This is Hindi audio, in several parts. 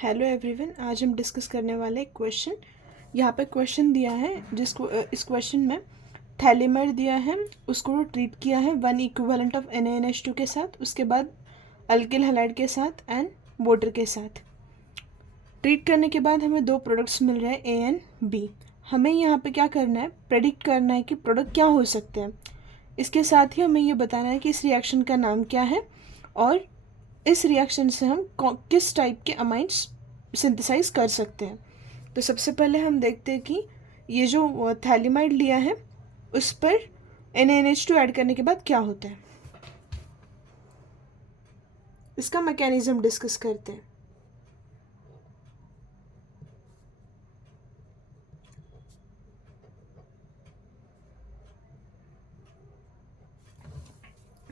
हेलो एवरीवन, आज हम डिस्कस करने वाले एक क्वेश्चन। यहाँ पे क्वेश्चन दिया है जिसको इस क्वेश्चन में थैलेमाइड दिया है, उसको ट्रीट किया है 1 इक्विवेलेंट ऑफ NaNH2 के साथ, उसके बाद अल्किल हैलाइड के साथ एंड वाटर के साथ। ट्रीट करने के बाद हमें दो प्रोडक्ट्स मिल रहे हैं A एंड B। हमें यहाँ पे क्या करना है, प्रेडिक्ट करना है कि प्रोडक्ट क्या हो सकते हैं। इसके साथ ही हमें ये बताना है कि इस रिएक्शन का नाम क्या है और इस रिएक्शन से हम किस टाइप के अमाइंस सिंथेसाइज कर सकते हैं। तो सबसे पहले हम देखते हैं कि ये जो थैलेमाइड लिया है उस पर NaNH2 ऐड करने के बाद क्या होता है। इसका मैकेनिज्म डिस्कस करते हैं।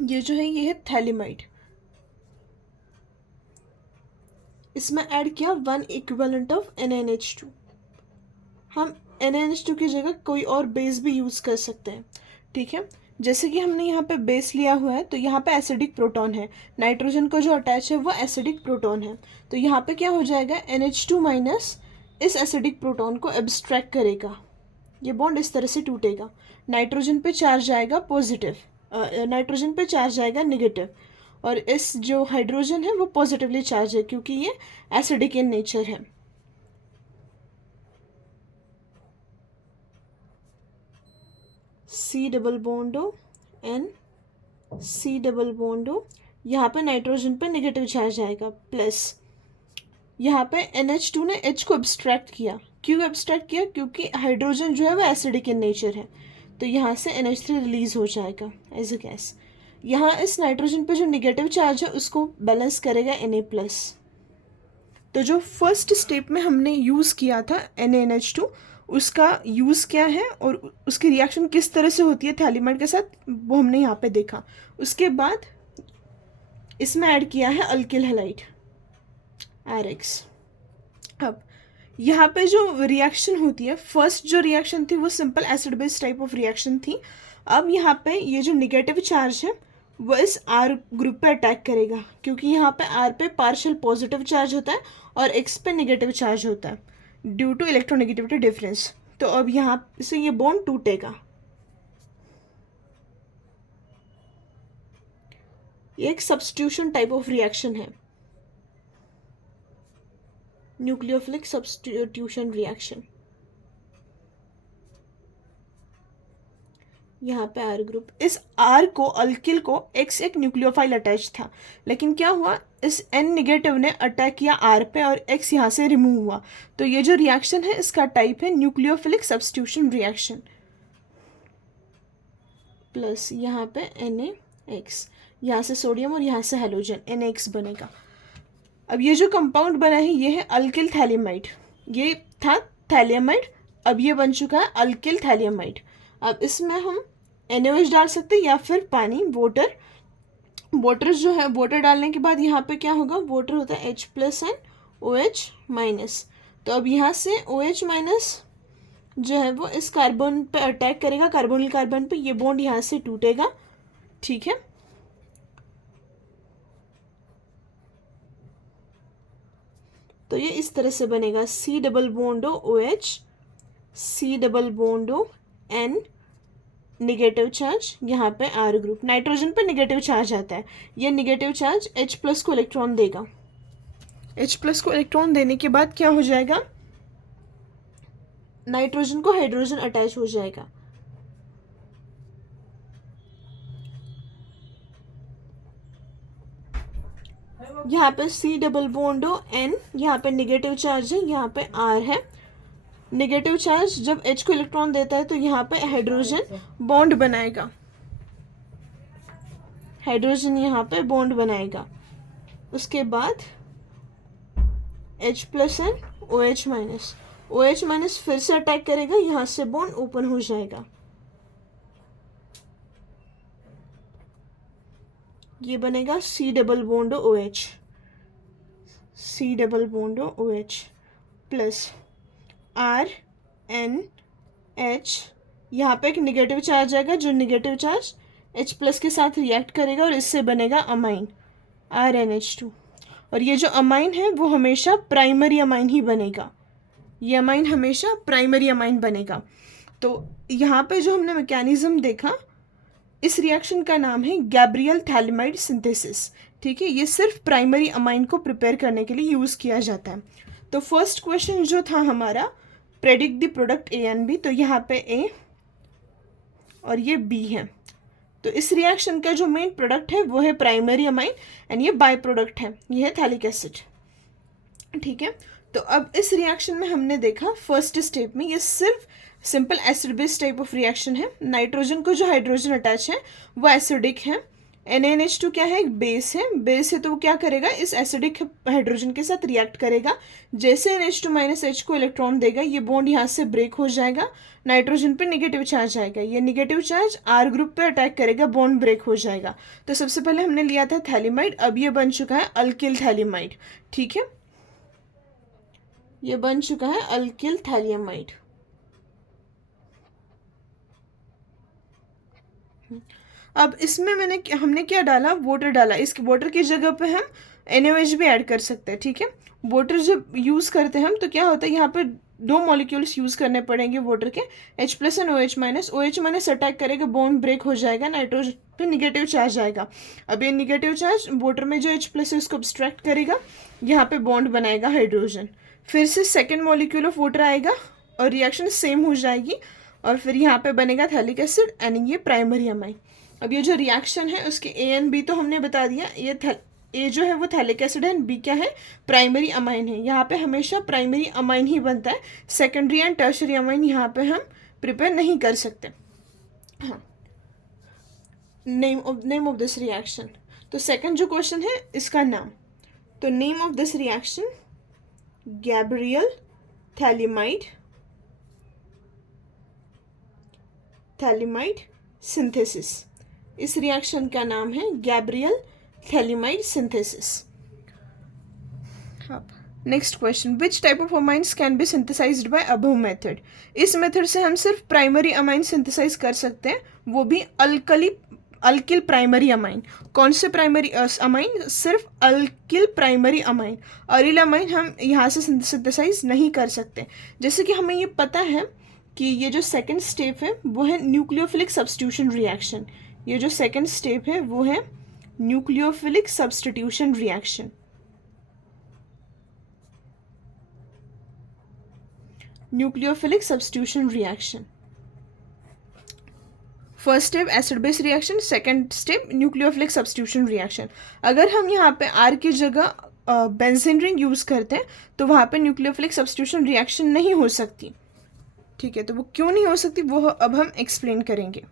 ये जो है ये है थैलेमाइड। इसमें ऐड किया 1 इक्विवेलेंट ऑफ NaNH2। हम NaNH2 की जगह कोई और बेस भी यूज़ कर सकते हैं, ठीक है। जैसे कि हमने यहाँ पे बेस लिया हुआ है तो यहाँ पे एसिडिक प्रोटॉन है, नाइट्रोजन को जो अटैच है वो एसिडिक प्रोटॉन है। तो यहाँ पे क्या हो जाएगा, NH2 माइनस इस एसिडिक प्रोटॉन को एब्स्ट्रैक्ट करेगा, ये बॉन्ड इस तरह से टूटेगा। नाइट्रोजन पे चार्ज आएगा पॉजिटिव, नाइट्रोजन पे चार्ज आएगा नेगेटिव, और इस जो हाइड्रोजन है वो पॉजिटिवली चार्ज है क्योंकि ये एसिडिक इन नेचर है। C double बॉन्डो N C double बॉन्डो, यहाँ पे नाइट्रोजन पे नेगेटिव चार्ज आएगा, प्लस यहाँ पे NH2 ने H को एब्स्ट्रैक्ट किया। क्यों एब्स्ट्रैक्ट किया, क्योंकि हाइड्रोजन जो है वो एसिडिक इन नेचर है, तो यहाँ से NH3 रिलीज हो जाएगा एज अ गैस। यहाँ इस नाइट्रोजन पे जो नेगेटिव चार्ज है उसको बैलेंस करेगा Na+। तो जो फर्स्ट स्टेप में हमने यूज़ किया था NaNH2, उसका यूज़ क्या है और उसकी रिएक्शन किस तरह से होती है थैलेमाइड के साथ, वो हमने यहाँ पे देखा। उसके बाद इसमें ऐड किया है अल्किल हैलाइड RX। अब यहाँ पे जो रिएक्शन होती है, फर्स्ट जो रिएक्शन थी वो simple acid base type of reaction थी। अब यहाँ पे ये जो निगेटिव चार्ज है वो इस R ग्रुप पे अटैक करेगा, क्योंकि यहाँ पे R पे पार्शियल पॉजिटिव चार्ज होता है और X पे नेगेटिव चार्ज होता है ड्यू टू इलेक्ट्रोनेगेटिविटी डिफरेंस। तो अब यहाँ से ये बॉन्ड टूटेगा। ये एक सब्स्टिट्यूशन टाइप ऑफ रिएक्शन है, न्यूक्लियोफिलिक सब्स्टिट्यूशन रिएक्शन। यहाँ पे R ग्रुप, इस R को अल्किल को X एक न्यूक्लियोफाइल अटैच था, लेकिन क्या हुआ, इस N नेगेटिव ने अटैक किया R पे और X यहाँ से रिमूव हुआ। तो ये जो रिएक्शन है इसका टाइप है न्यूक्लियोफिलिक सब्स्टिट्यूशन रिएक्शन। प्लस यहाँ पे NaX, यहाँ से सोडियम और यहाँ से हेलोजन, NaX बनेगा। अब ये जो कंपाउंड बना है ये है अल्किल थैलेमाइड। ये था थैलेमाइड, अब ये बन चुका है अल्किल थैलेमाइड। अब इसमें हम NaOH डाल सकते हैं या फिर पानी, वाटर। वाटर जो है, वाटर डालने के बाद यहाँ पे क्या होगा, वाटर होता है H+ एंड OH-। तो अब यहाँ से OH- जो है वो इस कार्बन पे अटैक करेगा, कार्बोनिल कार्बन पे, ये बॉन्ड यहाँ से टूटेगा, ठीक है। तो ये इस तरह से बनेगा C double बॉन्डो OH, C double बॉन्डो N, negative charge, यहाँ पे R ग्रुप, नाइट्रोजन पे नेगेटिव चार्ज आता है, ये नेगेटिव चार्ज H+ को इलेक्ट्रॉन देगा। H+ को इलेक्ट्रॉन देने के बाद क्या हो जाएगा, नाइट्रोजन को हाइड्रोजन अटैच हो जाएगा। यहाँ पे C डबल बॉन्डो N, यहाँ पे नेगेटिव चार्ज है, यहाँ पे R है। नेगेटिव चार्ज जब H को इलेक्ट्रॉन देता है तो यहाँ पे हाइड्रोजन बॉन्ड बनाएगा, हाइड्रोजन यहाँ पे बॉन्ड बनाएगा। उसके बाद H+ एंड OH-, OH- फिर से अटैक करेगा, यहाँ से बॉन्ड ओपन हो जाएगा, ये बनेगा C double बॉन्डो OH, C double बॉन्डो OH plus R N H, यहाँ पे एक निगेटिव चार्ज आएगा, जो निगेटिव चार्ज H+ के साथ रिएक्ट करेगा और इससे बनेगा अमाइन RNH2। और ये जो अमाइन है वो हमेशा प्राइमरी अमाइन ही बनेगा, ये अमाइन हमेशा प्राइमरी अमाइन बनेगा। तो यहाँ पे जो हमने मैकेनिज्म देखा, इस रिएक्शन का नाम है गैब्रियल थैलेमाइड सिंथेसिस। ठीक है, ये सिर्फ प्राइमरी अमाइन को प्रिपेयर करने के लिए यूज़ किया जाता है। तो फर्स्ट क्वेश्चन जो था हमारा, predict the product A and B, तो यहाँ पे ए और ये बी है। तो इस रिएक्शन का जो मेन प्रोडक्ट है वो है प्राइमरी अमाइन एंड ये बाय प्रोडक्ट है, ये है थैलिक एसिड। ठीक है, तो अब इस रिएक्शन में हमने देखा फर्स्ट स्टेप में ये सिर्फ simple acid base type of reaction है। नाइट्रोजन को जो हाइड्रोजन अटैच है वो एसिडिक है। NaNH2 क्या है, एक बेस है। बेस है तो वो क्या करेगा, इस एसिडिक हाइड्रोजन के साथ रिएक्ट करेगा। जैसे NH2 - H को इलेक्ट्रॉन देगा, ये बॉन्ड यहाँ से ब्रेक हो जाएगा, नाइट्रोजन पे नेगेटिव चार्ज आएगा। ये नेगेटिव चार्ज R ग्रुप पे अटैक करेगा, बॉन्ड ब्रेक हो जाएगा। तो सबसे पहले हमने लिया था थैलेमाइड, अब ये बन चुका है अल्किल थैलेमाइड। ठीक है, ये बन चुका है अल्किल थैलियमाइड। अब इसमें हमने क्या डाला, वाटर डाला। इस वाटर की जगह पे हम NaOH भी ऐड कर सकते हैं। ठीक है, वाटर जब यूज़ करते हैं हम तो क्या होता है, यहाँ पे दो मॉलिक्यूल्स यूज़ करने पड़ेंगे वाटर के, H+ एंड OH- अटैक करेगा, बॉन्ड ब्रेक हो जाएगा, नाइट्रोजन पे निगेटिव चार्ज आएगा। अब ये निगेटिव चार्ज वाटर में जो H+ है उसको अब्स्ट्रैक्ट करेगा, यहाँ पे बॉन्ड बनाएगा हाइड्रोजन। फिर से सेकेंड मॉलिक्यूल ऑफ वाटर आएगा और रिएक्शन सेम हो जाएगी, और फिर यहाँ पे बनेगा थैलिक एसिड एंड ये प्राइमरी अमाइन। अब ये जो रिएक्शन है उसके ए एंड बी तो हमने बता दिया, ये ए जो है वो थैलिक एसिड है एंड बी क्या है, प्राइमरी अमाइन है। यहाँ पे हमेशा प्राइमरी अमाइन ही बनता है, सेकेंडरी एंड टर्शरी अमाइन यहाँ पे हम प्रिपेयर नहीं कर सकते। हाँ, नेम ऑफ दिस रिएक्शन, तो सेकंड जो क्वेश्चन है इसका नाम, तो name of this reaction Gabriel phthalimide synthesis. इस रिएक्शन का नाम है Gabriel phthalimide synthesis. Next question, which type of amines can be synthesised by above method. इस मेथड से हम सिर्फ प्राइमरी अमाइन सिंथेसाइज कर सकते हैं, वो भी अल्किल प्राइमरी अमाइन। कौन से प्राइमरी अमाइन, सिर्फ alkyl primary amine. Aryl amine हम यहाँ से सिंथेसाइज नहीं कर सकते। जैसे कि हमें ये पता है कि ये जो सेकंड स्टेप है वो है न्यूक्लियोफिलिक सब्स्टिट्यूशन रिएक्शन। ये जो सेकंड स्टेप है वो है nucleophilic substitution reaction. Nucleophilic substitution reaction, first step acid base reaction, second step nucleophilic substitution reaction. अगर हम यहाँ पे R की जगह बेंजीन रिंग यूज़ करते हैं तो वहाँ पे न्यूक्लियोफिलिक सब्स्टिट्यूशन रिएक्शन नहीं हो सकती। ठीक है, तो वो क्यों नहीं हो सकती वो अब हम एक्सप्लेन करेंगे।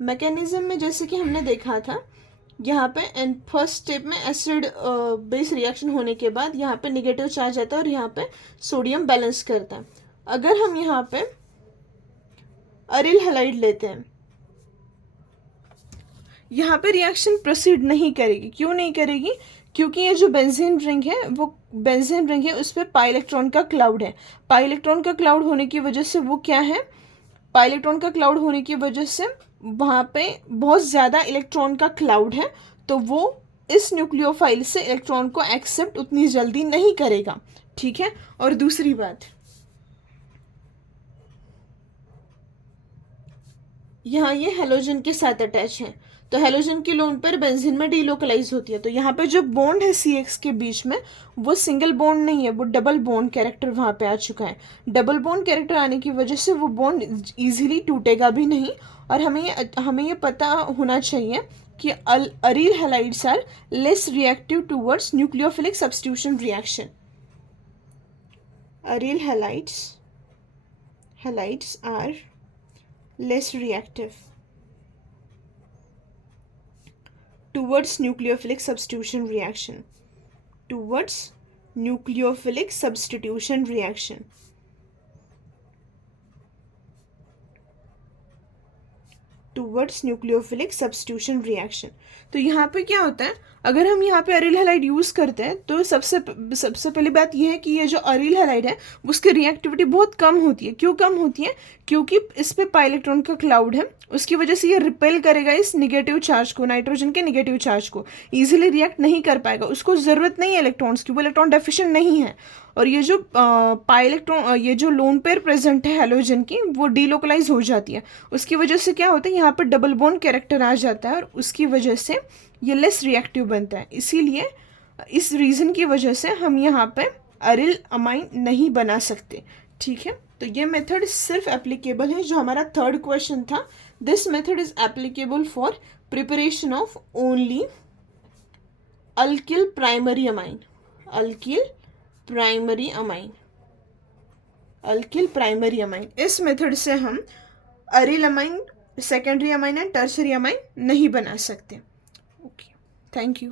मैकेनिज्म में जैसे कि हमने देखा था, यहाँ पे फर्स्ट स्टेप में एसिड बेस रिएक्शन होने के बाद यहाँ पे निगेटिव चार्ज आता है और यहाँ पे सोडियम बैलेंस करता है। अगर हम यहाँ पे अरिल हैलाइड लेते हैं, यहाँ पे रिएक्शन प्रोसीड नहीं करेगी। क्यों नहीं करेगी, क्योंकि ये जो बेंजीन रिंग है वो बेंजीन रिंग है, उस पर पाई इलेक्ट्रॉन का क्लाउड है। पाई इलेक्ट्रॉन का क्लाउड होने की वजह से वो क्या है, पाई इलेक्ट्रॉन का क्लाउड होने की वजह से वहाँ पे बहुत ज़्यादा इलेक्ट्रॉन का क्लाउड है, तो वो इस न्यूक्लियोफाइल से इलेक्ट्रॉन को एक्सेप्ट उतनी जल्दी नहीं करेगा। ठीक है, और दूसरी बात, यहाँ ये हेलोजन के साथ अटैच है, तो हेलोजन की लोन पर बेंजीन में डीलोकलाइज होती है। तो यहाँ पे जो बॉन्ड है CX के बीच में वो सिंगल बॉन्ड नहीं है, वो डबल बॉन्ड कैरेक्टर वहाँ पे आ चुका है। डबल बॉन्ड कैरेक्टर आने की वजह से वो बॉन्ड इजीली टूटेगा भी नहीं। और हमें ये पता होना चाहिए कि aryl halides are less reactive towards nucleophilic substitution reaction. Aryl halides are less reactive towards nucleophilic substitution reaction, towards nucleophilic substitution reaction, towards nucleophilic substitution reaction। तो यहाँ पे क्या होता है, अगर हम यहाँ पे अरिल हैलाइड यूज़ करते हैं तो सबसे पहली बात यह है कि ये जो अरिल हैलाइड है उसकी रिएक्टिविटी बहुत कम होती है। क्यों कम होती है? क्योंकि इस पे पाई इलेक्ट्रॉन का क्लाउड है, उसकी वजह से ये रिपेल करेगा इस निगेटिव चार्ज को, नाइट्रोजन के निगेटिव चार्ज को, ईजिली रिएक्ट नहीं कर पाएगा, उसको ज़रूरत नहीं है इलेक्ट्रॉन्स की, वो इलेक्ट्रॉन डेफिशिएंट नहीं है। और ये जो पाई इलेक्ट्रॉन, ये जो लोन पेयर प्रेजेंट है हैलोजन की, वो डीलोकलाइज हो जाती है। उसकी वजह से क्या होता है, यहाँ पर डबल बॉन्ड कैरेक्टर आ जाता है और उसकी वजह से ये लेस रिएक्टिव बनता है। इसीलिए इस रीज़न की वजह से हम यहाँ पे अरिल अमाइन नहीं बना सकते। ठीक है, तो ये मेथड सिर्फ एप्लीकेबल है, जो हमारा थर्ड क्वेश्चन था, this method is applicable for preparation of only alkyl primary amine, alkyl primary amine, alkyl primary amine. इस मेथड से हम aryl amine, secondary amine and tertiary amine नहीं बना सकते। Okay, thank you.